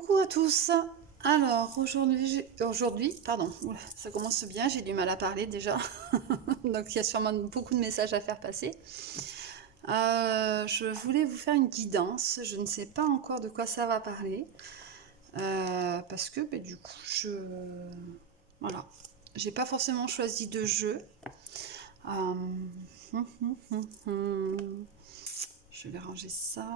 Coucou à tous. Alors pardon, oula, ça commence bien, j'ai du mal à parler déjà. Donc il y a sûrement beaucoup de messages à faire passer. Je voulais vous faire une guidance. Je ne sais pas encore de quoi ça va parler. Parce que du coup, voilà. J'ai pas forcément choisi de jeu. Euh, Je vais ranger ça.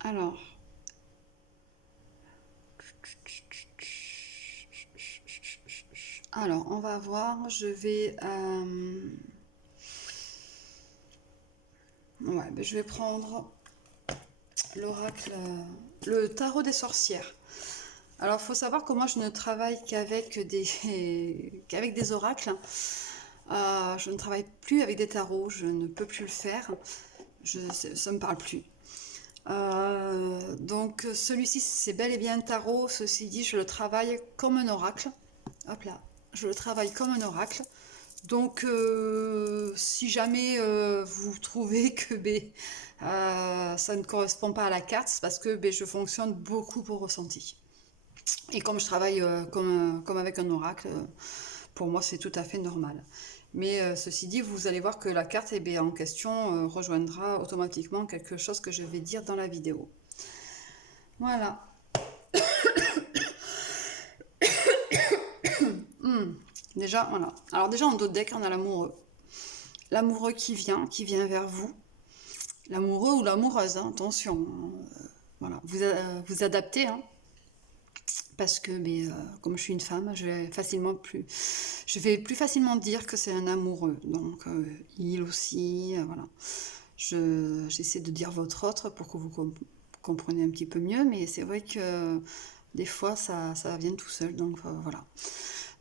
Alors. Alors, on va voir. Je vais... Ouais, je vais prendre l'oracle, le tarot des sorcières. Alors, il faut savoir que moi, je ne travaille qu'avec qu'avec des oracles. Je ne travaille plus avec des tarots, je ne peux plus le faire. Ça ne me parle plus. Donc, celui-ci, c'est bel et bien un tarot. Ceci dit, je le travaille comme un oracle. Hop là, je le travaille comme un oracle. Donc, si jamais vous trouvez que ça ne correspond pas à la carte, c'est parce que je fonctionne beaucoup pour ressenti. Et comme je travaille comme avec un oracle, pour moi c'est tout à fait normal. Mais ceci dit, vous allez voir que la carte en question rejoindra automatiquement quelque chose que je vais dire dans la vidéo. Voilà. Déjà, voilà. Alors déjà en dos de deck, on a l'amoureux. L'amoureux qui vient vers vous. L'amoureux ou l'amoureuse, hein, attention. Voilà, vous adaptez, hein, parce que comme je suis une femme, je vais plus facilement dire que c'est un amoureux. Donc il aussi, voilà. J'essaie de dire votre autre pour que vous compreniez un petit peu mieux, mais c'est vrai que des fois ça vient tout seul. Donc voilà.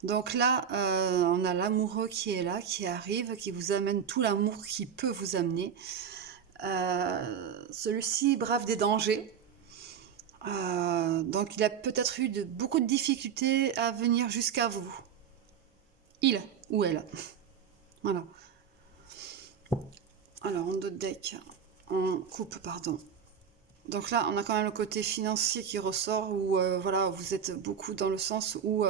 Donc là, on a l'amoureux qui est là, qui arrive, qui vous amène tout l'amour qui peut vous amener. Celui-ci brave des dangers. Donc il a peut-être eu beaucoup de difficultés à venir jusqu'à vous. Il ou elle. Voilà. Alors en dos de deck, on coupe, pardon. Donc là, on a quand même le côté financier qui ressort, où voilà, vous êtes beaucoup dans le sens où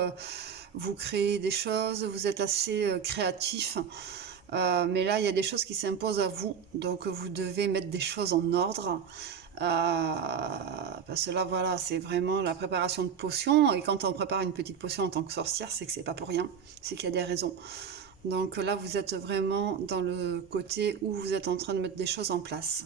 vous créez des choses, vous êtes assez créatif. Mais là, il y a des choses qui s'imposent à vous, donc vous devez mettre des choses en ordre. Parce que là, voilà, c'est vraiment la préparation de potions. Et quand on prépare une petite potion en tant que sorcière, c'est que c'est pas pour rien, c'est qu'il y a des raisons. Donc là, vous êtes vraiment dans le côté où vous êtes en train de mettre des choses en place.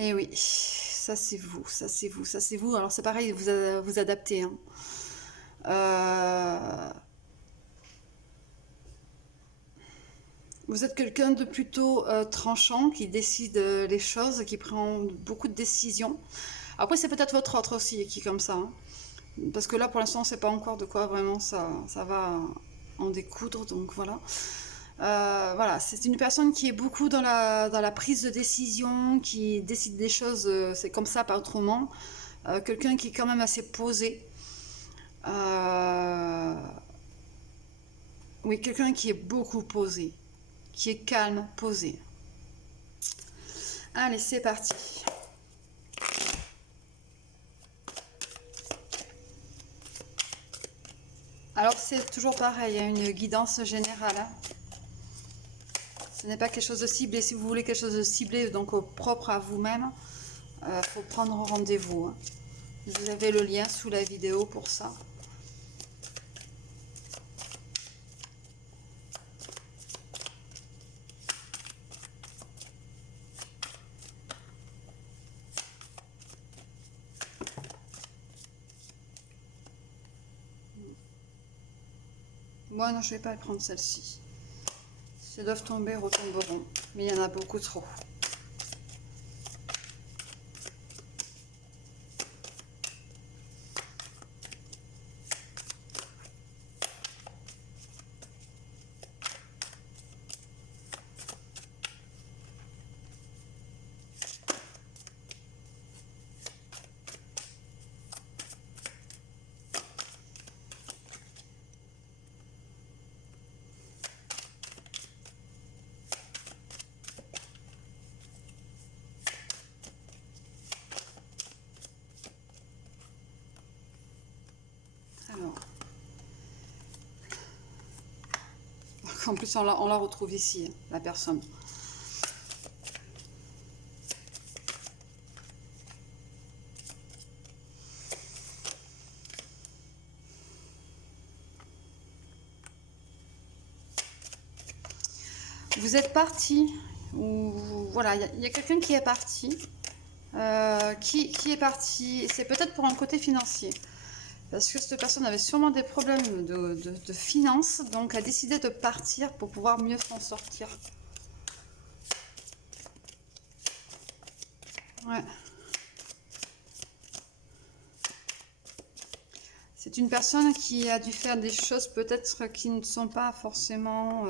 Et oui, ça c'est vous, ça c'est vous, ça c'est vous. Alors c'est pareil, vous adaptez, hein. Vous êtes quelqu'un de plutôt tranchant, qui décide les choses, qui prend beaucoup de décisions. Après, c'est peut-être votre autre aussi qui est comme ça, hein. Parce que là, pour l'instant, on ne sait pas encore de quoi vraiment ça va en découdre. Donc voilà. Voilà, c'est une personne qui est beaucoup dans la prise de décision, qui décide des choses, c'est comme ça, pas autrement. Quelqu'un qui est quand même assez posé. Oui, quelqu'un qui est beaucoup posé, qui est calme, posé. Allez, c'est parti. Alors c'est toujours pareil, il y a une guidance générale, hein. Ce n'est pas quelque chose de ciblé. Si vous voulez quelque chose de ciblé, donc propre à vous-même, faut prendre rendez-vous, hein. Vous avez le lien sous la vidéo pour ça. Moi non, je ne vais pas prendre celle-ci. Si elles doivent tomber, retomberont. Mais il y en a beaucoup trop. En plus, on la retrouve ici, la personne. Vous êtes parti, ou voilà, il y a quelqu'un qui est parti. Qui est parti, c'est peut-être pour un côté financier. Parce que cette personne avait sûrement des problèmes de finances, donc a décidé de partir pour pouvoir mieux s'en sortir. Ouais. C'est une personne qui a dû faire des choses peut-être qui ne sont pas forcément...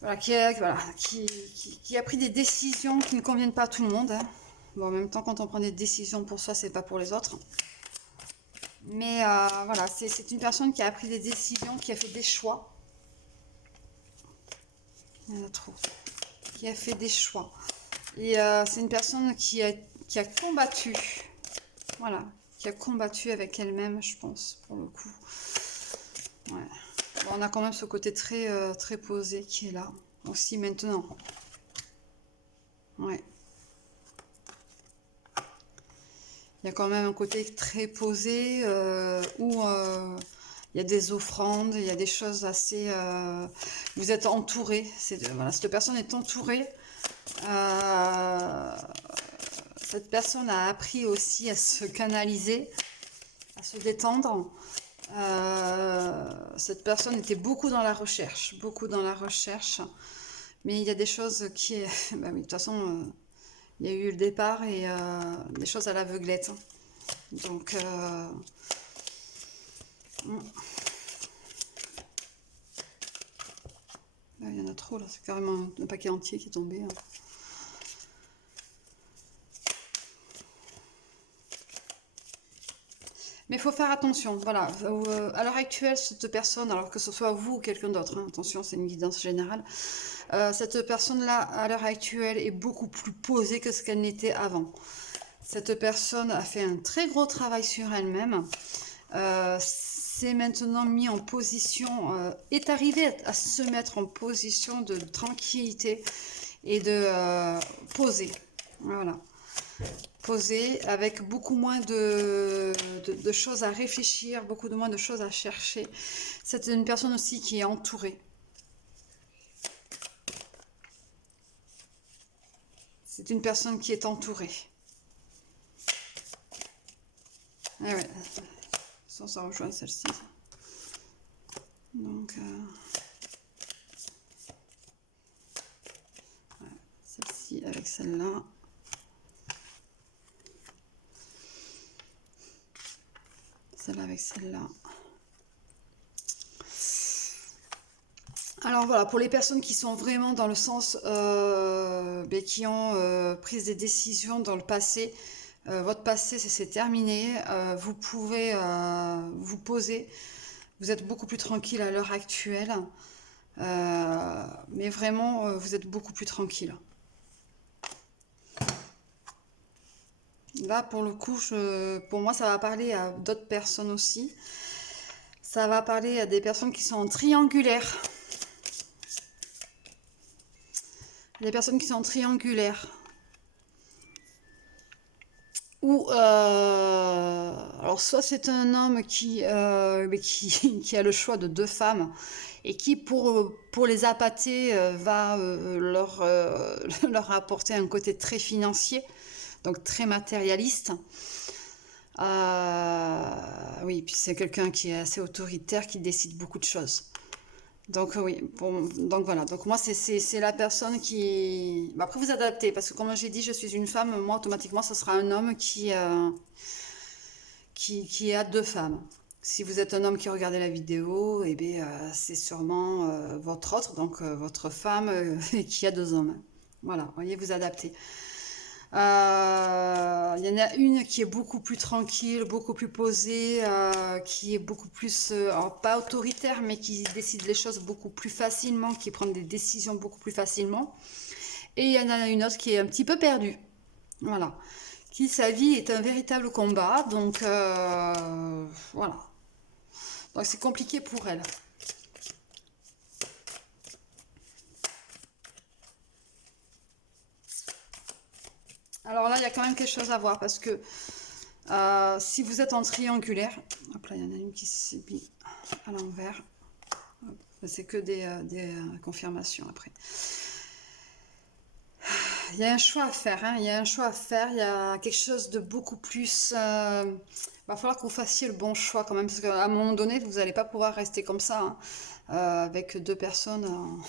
voilà, qui a pris des décisions qui ne conviennent pas à tout le monde. Hein. Bon, en même temps, quand on prend des décisions pour soi, c'est pas pour les autres. Mais voilà, c'est une personne qui a pris des décisions, qui a fait des choix. Il y en a trop. Qui a fait des choix. Et c'est une personne qui a combattu. Voilà, qui a combattu avec elle-même, je pense, pour le coup. Ouais. Bon, on a quand même ce côté très, très posé qui est là, aussi maintenant. Ouais. Il y a quand même un côté très posé où il y a des offrandes, il y a des choses assez... vous êtes entouré. Voilà, cette personne est entourée. Cette personne a appris aussi à se canaliser, à se détendre. Cette personne était beaucoup dans la recherche, mais il y a des choses qui... bah oui, de toute façon, il y a eu le départ et des choses à l'aveuglette. Donc, il y en a trop là, c'est carrément un paquet entier qui est tombé. Hein. Mais il faut faire attention, voilà. À l'heure actuelle, cette personne, alors que ce soit vous ou quelqu'un d'autre, hein, attention, c'est une guidance générale, cette personne-là, à l'heure actuelle, est beaucoup plus posée que ce qu'elle n'était avant. Cette personne a fait un très gros travail sur elle-même, s'est maintenant mis en position, est arrivée à se mettre en position de tranquillité et de poser. Voilà. Poser avec beaucoup moins de choses à réfléchir, beaucoup moins de choses à chercher. C'est une personne aussi qui est entourée. C'est une personne qui est entourée. Ah ouais, ça rejoint celle-ci. Donc, ouais, celle-ci avec celle-là. Celle-là avec celle-là. Alors voilà, pour les personnes qui sont vraiment dans le sens, qui ont pris des décisions dans le passé, votre passé c'est terminé, vous pouvez vous poser, vous êtes beaucoup plus tranquille à l'heure actuelle, mais vraiment vous êtes beaucoup plus tranquille. Là pour le coup, pour moi ça va parler à d'autres personnes aussi, ça va parler à des personnes qui sont triangulaires. Les personnes qui sont triangulaires. Ou, alors soit c'est un homme qui qui a le choix de deux femmes et qui, pour les appâter, va leur apporter un côté très financier, donc très matérialiste. Oui, puis c'est quelqu'un qui est assez autoritaire, qui décide beaucoup de choses. Donc oui, bon, donc voilà, donc moi c'est la personne qui... Bah, après vous adaptez, parce que comme j'ai dit, je suis une femme, moi automatiquement ce sera un homme qui a deux femmes. Si vous êtes un homme qui regardait la vidéo, eh bien c'est sûrement votre autre, donc votre femme qui a deux hommes. Voilà, voyez, vous adaptez. Il y en a une qui est beaucoup plus tranquille, beaucoup plus posée, qui est beaucoup plus, alors pas autoritaire, mais qui décide les choses beaucoup plus facilement, qui prend des décisions beaucoup plus facilement. Et il y en a une autre qui est un petit peu perdue. Voilà. Qui, sa vie est un véritable combat, donc voilà. Donc c'est compliqué pour elle. Alors là, il y a quand même quelque chose à voir parce que si vous êtes en triangulaire, hop là, il y en a une qui s'est mis à l'envers. C'est que des confirmations après. Il y a un choix à faire, hein, il y a un choix à faire, il y a quelque chose de beaucoup plus... va falloir que vous fassiez le bon choix quand même, parce qu'à un moment donné, vous n'allez pas pouvoir rester comme ça, hein, avec deux personnes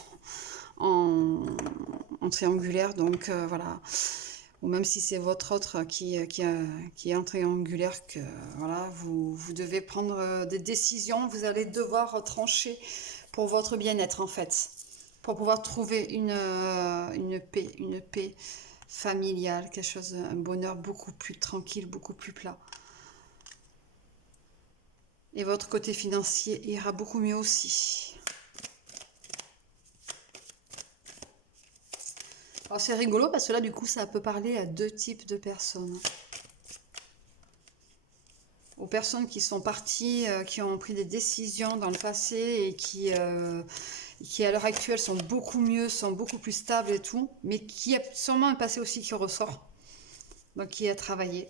en triangulaire, donc voilà. Ou même si c'est votre autre qui est en triangulaire, que voilà, vous devez prendre des décisions, vous allez devoir trancher pour votre bien-être en fait, pour pouvoir trouver une paix familiale, quelque chose, un bonheur beaucoup plus tranquille, beaucoup plus plat. Et votre côté financier ira beaucoup mieux aussi. Alors c'est rigolo parce que là du coup ça peut parler à deux types de personnes. Aux personnes qui sont parties, qui ont pris des décisions dans le passé et qui à l'heure actuelle sont beaucoup mieux, sont beaucoup plus stables et tout, mais qui a sûrement un passé aussi qui ressort, donc qui a travaillé.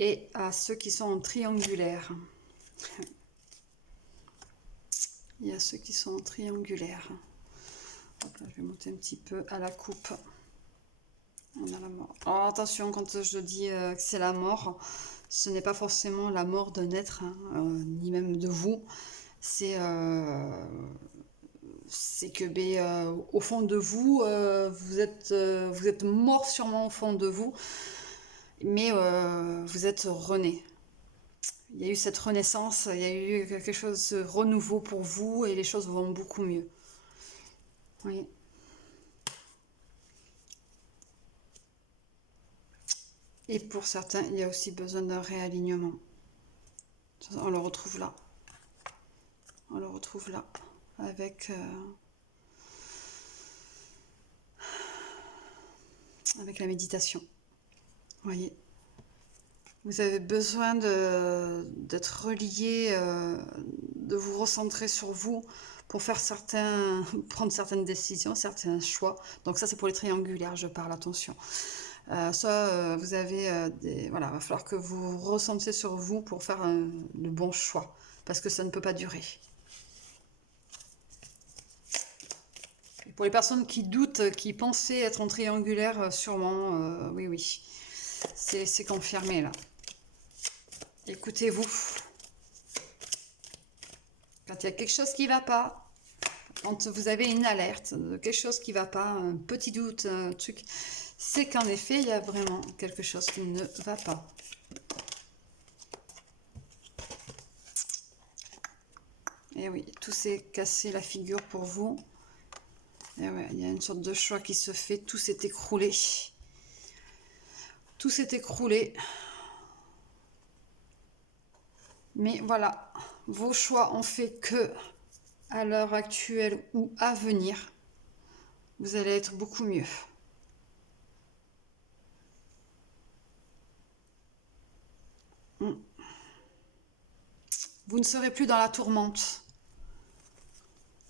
Et à ceux qui sont en triangulaire. Il y a ceux qui sont en triangulaire. Hop là, je vais monter un petit peu à la coupe. On a la mort. Alors attention, quand je dis que c'est la mort, ce n'est pas forcément la mort d'un être, hein, ni même de vous. C'est que au fond de vous, vous êtes mort sûrement au fond de vous, mais vous êtes rené. Il y a eu cette renaissance, il y a eu quelque chose de renouveau pour vous et les choses vont beaucoup mieux. Oui. Et pour certains, il y a aussi besoin d'un réalignement. On le retrouve là. On le retrouve là. Avec la méditation. Vous voyez, vous avez besoin d'être relié, de vous recentrer sur vous pour faire prendre certaines décisions, certains choix. Donc ça, c'est pour les triangulaires, je parle, attention. Soit vous avez voilà, il va falloir que vous vous recentrez sur vous pour faire le bon choix, parce que ça ne peut pas durer. Et pour les personnes qui doutent, qui pensaient être en triangulaire, sûrement, oui, oui, c'est confirmé là. Écoutez-vous. Quand il y a quelque chose qui ne va pas, quand vous avez une alerte de quelque chose qui ne va pas, un petit doute, un truc, c'est qu'en effet, il y a vraiment quelque chose qui ne va pas. Et oui, tout s'est cassé la figure pour vous. Et ouais, il y a une sorte de choix qui se fait, tout s'est écroulé. Tout s'est écroulé. Mais voilà, vos choix ont fait que, à l'heure actuelle ou à venir, vous allez être beaucoup mieux. Vous ne serez plus dans la tourmente.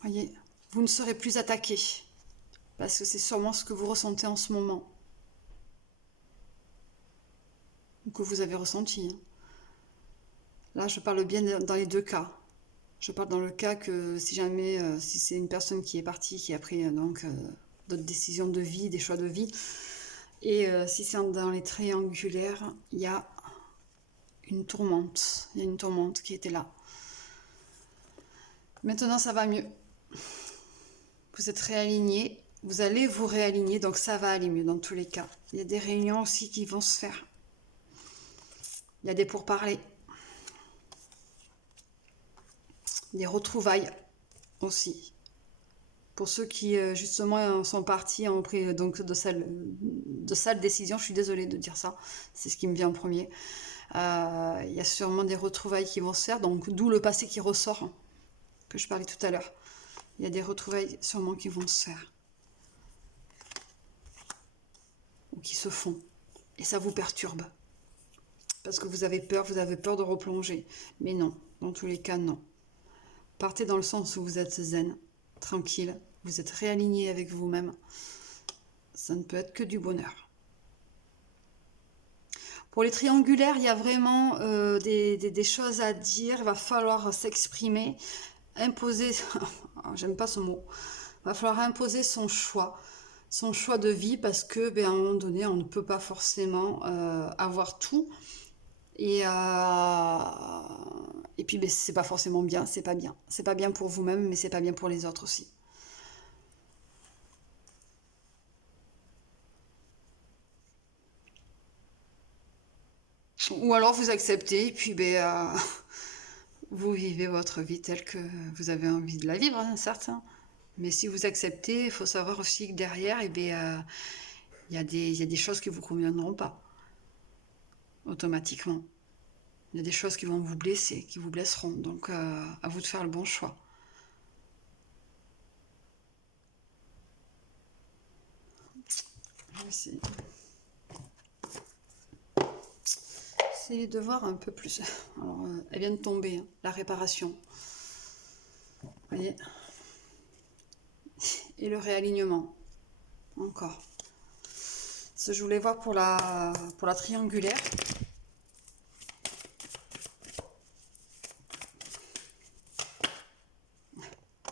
Voyez, vous ne serez plus attaqué. Parce que c'est sûrement ce que vous ressentez en ce moment. Ou que vous avez ressenti. Là, je parle bien dans les deux cas. Je parle dans le cas que si jamais, si c'est une personne qui est partie, qui a pris d'autres décisions de vie, des choix de vie, et si c'est dans les triangulaires, il y a une tourmente. Il y a une tourmente qui était là. Maintenant, ça va mieux. Vous êtes réaligné. Vous allez vous réaligner, donc ça va aller mieux dans tous les cas. Il y a des réunions aussi qui vont se faire. Il y a des pourparlers. Des retrouvailles aussi. Pour ceux qui justement sont partis, ont pris donc de sales décisions, je suis désolée de dire ça, c'est ce qui me vient en premier. Il y a sûrement des retrouvailles qui vont se faire, donc d'où le passé qui ressort, hein, que je parlais tout à l'heure. Il y a des retrouvailles sûrement qui vont se faire. Ou qui se font. Et ça vous perturbe. Parce que vous avez peur de replonger. Mais non, dans tous les cas, non. Partez dans le sens où vous êtes zen, tranquille, vous êtes réaligné avec vous-même. Ça ne peut être que du bonheur. Pour les triangulaires, il y a vraiment des choses à dire. Il va falloir s'exprimer, imposer, j'aime pas ce mot, il va falloir imposer son choix de vie parce que, ben, à un moment donné, on ne peut pas forcément avoir tout. Et puis, ben, c'est pas forcément bien, c'est pas bien. C'est pas bien pour vous-même, mais c'est pas bien pour les autres aussi. Ou alors vous acceptez, et puis ben, vous vivez votre vie telle que vous avez envie de la vivre, hein, certes. Hein. Mais si vous acceptez, il faut savoir aussi que derrière, eh ben, il y a des choses qui vous conviendront pas, automatiquement. Il y a des choses qui vont vous blesser, qui vous blesseront. Donc, à vous de faire le bon choix. Je vais essayer de voir un peu plus. Alors, elle vient de tomber, hein, la réparation. Vous voyez? Et le réalignement. Encore. Ce que je voulais voir pour la triangulaire.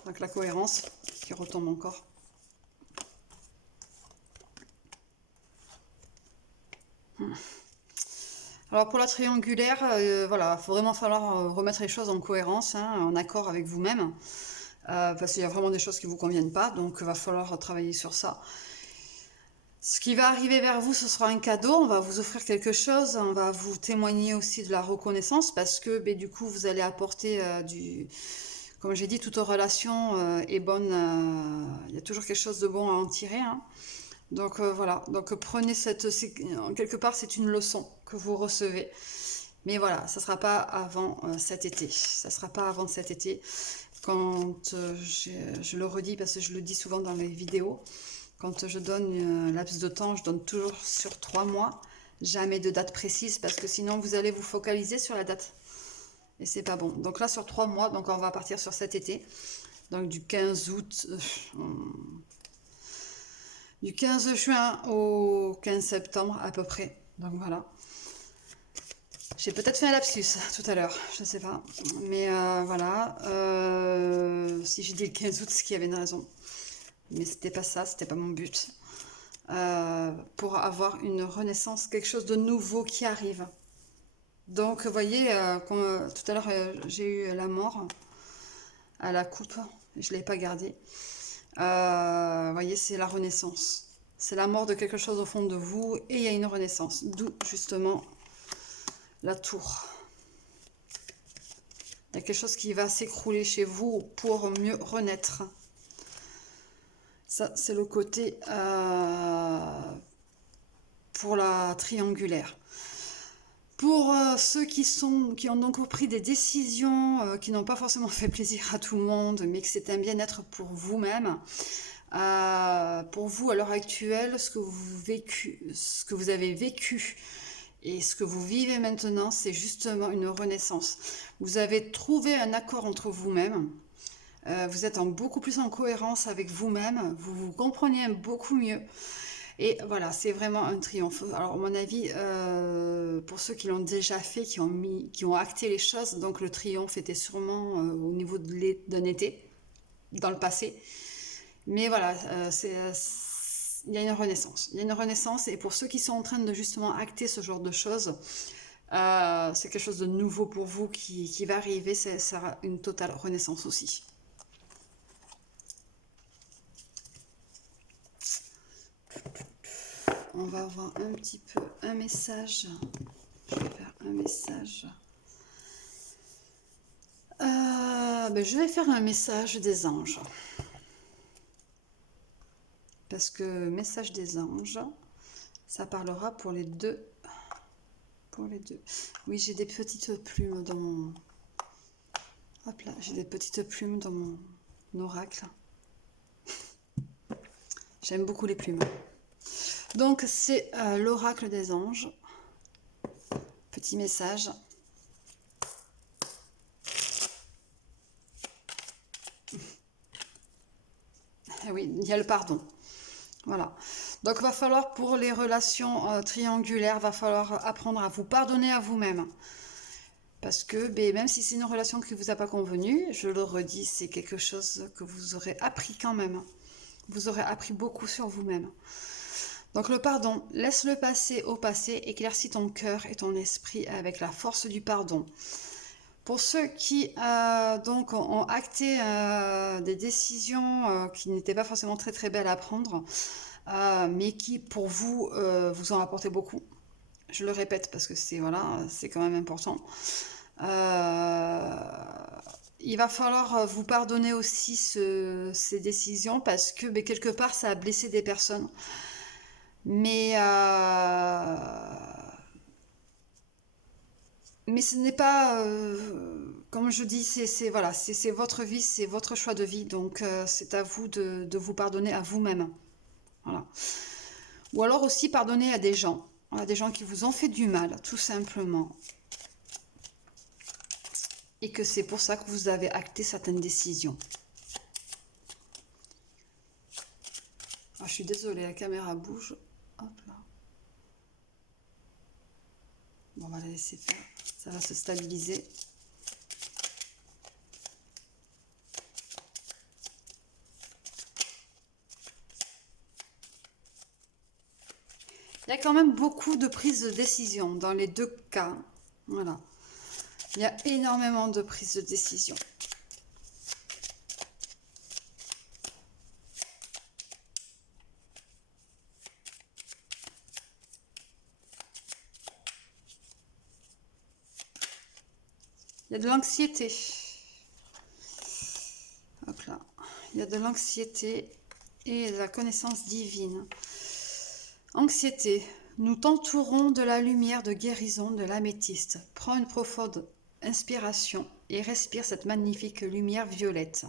Donc la cohérence qui retombe encore. Alors pour la triangulaire, voilà, il faut vraiment falloir remettre les choses en cohérence, hein, en accord avec vous-même, parce qu'il y a vraiment des choses qui ne vous conviennent pas, donc il va falloir travailler sur ça. Ce qui va arriver vers vous, ce sera un cadeau, on va vous offrir quelque chose, on va vous témoigner aussi de la reconnaissance, parce que ben, du coup vous allez apporter Comme j'ai dit, toute relation est bonne, il y a toujours quelque chose de bon à en tirer. Hein. Donc voilà, donc prenez en quelque part c'est une leçon que vous recevez. Mais voilà, ça ne sera pas avant cet été. Ça ne sera pas avant cet été. Quand je le redis parce que je le dis souvent dans les vidéos, quand je donne un laps de temps, je donne toujours sur 3 mois, jamais de date précise parce que sinon vous allez vous focaliser sur la date. Et c'est pas bon. Donc là sur 3 mois, donc on va partir sur cet été. Donc du 15 août, du 15 juin au 15 septembre à peu près. Donc voilà. J'ai peut-être fait un lapsus tout à l'heure, je ne sais pas. Mais voilà. Si j'ai dit le 15 août, c'est qu'il y avait une raison. Mais c'était pas ça, c'était pas mon but. Pour avoir une renaissance, quelque chose de nouveau qui arrive. Donc, vous voyez, tout à l'heure, j'ai eu la mort à la coupe. Je ne l'ai pas gardée. Vous voyez, c'est la renaissance. C'est la mort de quelque chose au fond de vous et il y a une renaissance. D'où, justement, la tour. Il y a quelque chose qui va s'écrouler chez vous pour mieux renaître. Ça, c'est le côté pour la triangulaire. Pour ceux qui ont donc pris des décisions qui n'ont pas forcément fait plaisir à tout le monde, mais que c'est un bien-être pour vous-même, pour vous à l'heure actuelle, ce que vous avez vécu et ce que vous vivez maintenant, c'est justement une renaissance. Vous avez trouvé un accord entre vous-même. Vous êtes beaucoup plus en cohérence avec vous-même. Vous vous comprenez beaucoup mieux. Et voilà, c'est vraiment un triomphe. Alors, à mon avis, pour ceux qui l'ont déjà fait, qui ont acté les choses, donc le triomphe était sûrement au niveau d'un été, dans le passé. Mais voilà, il y a une renaissance. Il y a une renaissance, et pour ceux qui sont en train de justement acter ce genre de choses, c'est quelque chose de nouveau pour vous qui va arriver. Ça sera une totale renaissance aussi. On va avoir un petit peu un message. Je vais faire un message. Je vais faire un message des anges. Parce que message des anges, ça parlera pour les deux. Pour les deux. Oui, j'ai des petites plumes dans mon... Hop là, j'ai des petites plumes dans mon oracle. J'aime beaucoup les plumes. Donc, c'est l'oracle des anges. Petit message. Ah oui, il y a le pardon. Voilà. Donc, va falloir pour les relations triangulaires, va falloir apprendre à vous pardonner à vous-même. Parce que ben, même si c'est une relation qui ne vous a pas convenu, je le redis, c'est quelque chose que vous aurez appris quand même. Vous aurez appris beaucoup sur vous-même. Donc le pardon, laisse le passé au passé, éclaircis ton cœur et ton esprit avec la force du pardon. Pour ceux qui donc ont acté des décisions qui n'étaient pas forcément très très belles à prendre, mais qui pour vous vous ont apporté beaucoup, je le répète parce que c'est voilà, c'est quand même important. Il va falloir vous pardonner aussi ces décisions parce que mais quelque part ça a blessé des personnes. Mais ce n'est pas, comme je dis, c'est voilà, c'est votre vie, c'est votre choix de vie, donc c'est à vous de vous pardonner à vous-même. Voilà. Ou alors aussi pardonner à des gens qui vous ont fait du mal, tout simplement. Et que c'est pour ça que vous avez acté certaines décisions. Ah, je suis désolée, la caméra bouge. Hop là. Bon, on va la laisser faire. Ça va se stabiliser. Il y a quand même beaucoup de prises de décision dans les deux cas. Voilà. Il y a énormément de prises de décision. Il y a de l'anxiété. Hop là. Il y a de l'anxiété et de la connaissance divine. Anxiété. Nous t'entourons de la lumière de guérison de l'améthyste. Prends une profonde inspiration et respire cette magnifique lumière violette.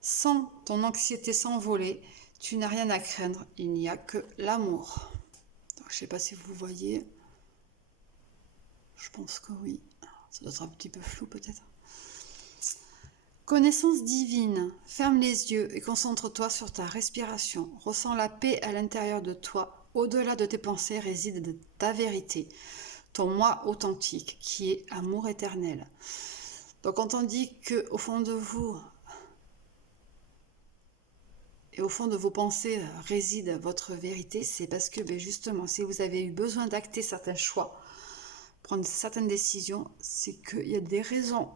Sans ton anxiété s'envoler, tu n'as rien à craindre, il n'y a que l'amour. Je ne sais pas si vous voyez. Je pense que oui. Ça doit être un petit peu flou peut-être. Connaissance divine. Ferme les yeux et concentre-toi sur ta respiration. Ressens la paix à l'intérieur de toi. Au-delà de tes pensées réside ta vérité, ton moi authentique, qui est amour éternel. Donc quand on dit qu'au fond de vous et au fond de vos pensées réside votre vérité, c'est parce que justement, si vous avez eu besoin d'acter certains choix, prendre certaines décisions, c'est qu'il y a des raisons.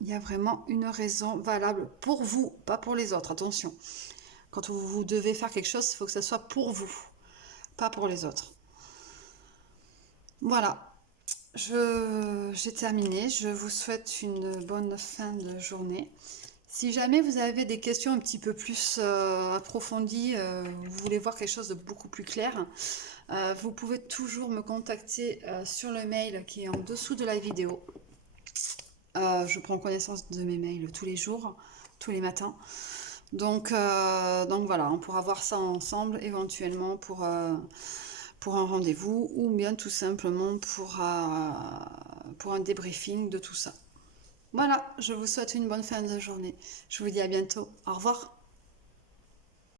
Il y a vraiment une raison valable pour vous, pas pour les autres. Attention, quand vous devez faire quelque chose, il faut que ça soit pour vous, pas pour les autres. Voilà, j'ai terminé. Je vous souhaite une bonne fin de journée. Si jamais vous avez des questions un petit peu plus approfondies, vous voulez voir quelque chose de beaucoup plus clair, vous pouvez toujours me contacter sur le mail qui est en dessous de la vidéo. Je prends connaissance de mes mails tous les jours, tous les matins. Donc voilà, on pourra voir ça ensemble éventuellement pour un rendez-vous ou bien tout simplement pour un débriefing de tout ça. Voilà, je vous souhaite une bonne fin de journée. Je vous dis à bientôt. Au revoir.